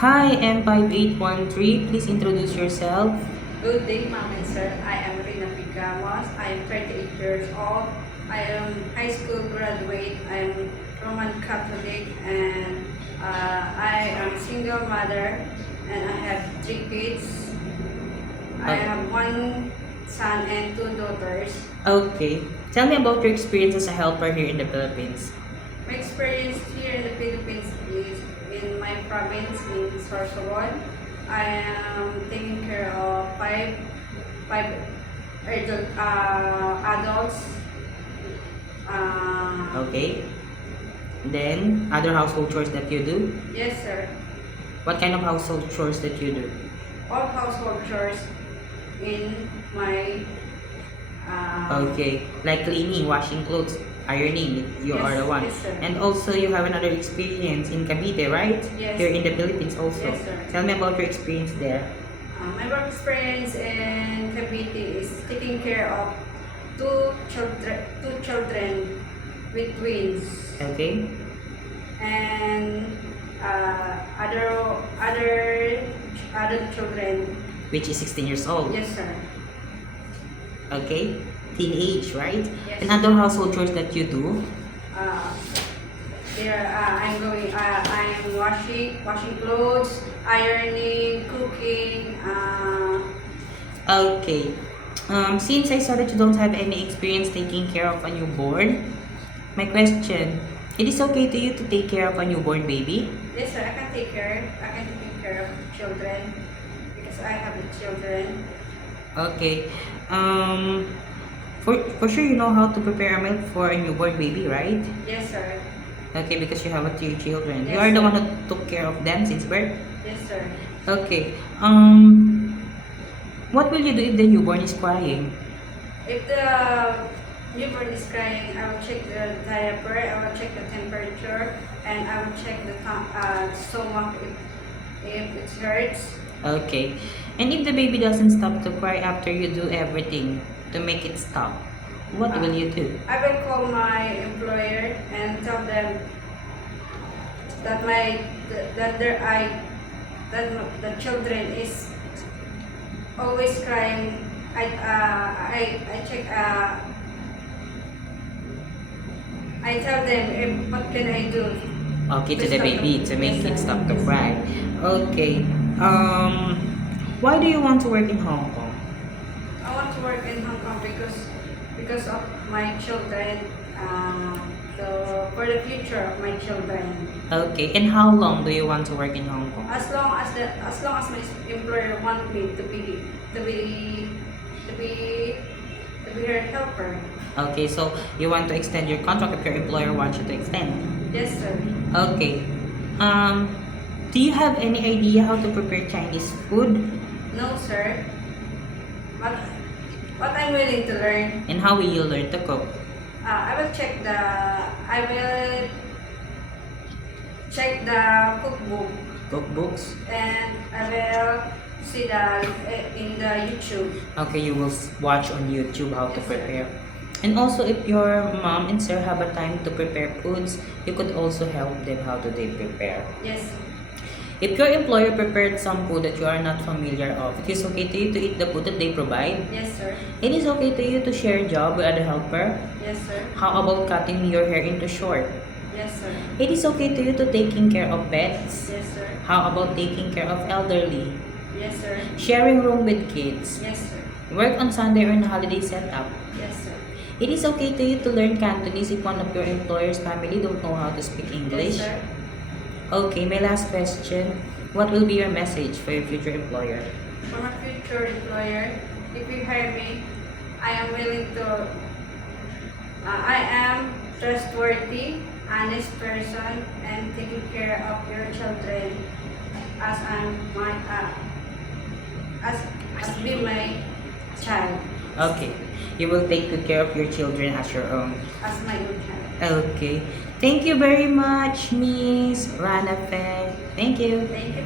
Hi, M5813. Please introduce yourself. Good day, ma'am and sir. I am Rina Pigamos. I am 38 years old. I am high school graduate. I am Roman Catholic and I am single mother and I have 3 kids. I have 1 son and 2 daughters. Okay. Tell me about your experience as a helper here in the Philippines. My experience here in the Philippines is in my province in Sorsogon. I am taking care of five adults. Okay. Then, other household chores that you do? Yes, sir. What kind of household chores that you do? All household chores in my. Okay. Like cleaning, washing clothes, ironing. You Yes, are the one. yes, sir. And also, you have another experience in Cavite, right? Yes. Here in the Philippines also. Yes, sir. Tell me about your experience there. My work experience in Cavite is taking care of two children with twins Okay. and other children. Which is 16 years old. Yes, sir. Okay. Teenage, right? Yes. And other household chores that you do? Uh, I am washing clothes, ironing, cooking. Okay. Since I saw that you don't have any experience taking care of a newborn, my question, it is okay to you to take care of a newborn baby? Yes, sir. I can take care of children because I have children. Okay. For sure you know how to prepare a milk for a newborn baby, right? Yes, sir. Okay, because you have 2 children. You Yes, are the sir. one who took care of them since birth? Yes, sir. Okay. What will you do if the newborn is crying? If the newborn is crying, I will check the diaper, I will check the temperature, and I will check the stomach if it hurts. Okay. And if the baby doesn't stop to cry after you do everything to make it stop, what will you do? I will call my employer and tell them that the children is always crying. I check. I tell them what can I do. Okay, to the stop baby to make yes, it sir. stop to Yes, cry. Okay. Why do you want to work in Hong Kong? I want to work in Hong Kong because of my children. For the future of my children. Okay. And how long do you want to work in Hong Kong? As long as my employer want me to be her helper. Okay, so you want to extend your contract if your employer wants you to extend. Yes, sir. Okay. Do you have any idea how to prepare Chinese food? No, sir. But I'm willing to learn. And how will you learn to cook? I will check the cookbook Cookbooks? and I will see in the YouTube. Okay, you will watch on YouTube how to Yes, sir. prepare. And also, if your mom and sir have a time to prepare foods, you could also help them how do they prepare. Yes. If your employer prepared some food that you are not familiar of, it is okay to you to eat the food that they provide. Yes, sir. It is okay to you to share job with other helper. Yes, sir. How about cutting your hair into short? Yes, sir. It is okay to you to taking care of pets. Yes, sir. How about taking care of elderly? Yes, sir. Sharing room with kids. Yes, sir. Work on Sunday or in a holiday setup. Yes, sir. It is okay to you to learn Cantonese if one of your employer's family don't know how to speak English. Yes, sir. Okay, my last question. What will be your message for your future employer? For my future employer, if you hire me, I am willing to. I am trustworthy, honest person, and taking care of your children as I'm my as be my child, Okay, you will take good care of your children as your own. as my own child. Okay. Thank you very much, Miss Rana Feng. Thank you. Thank you.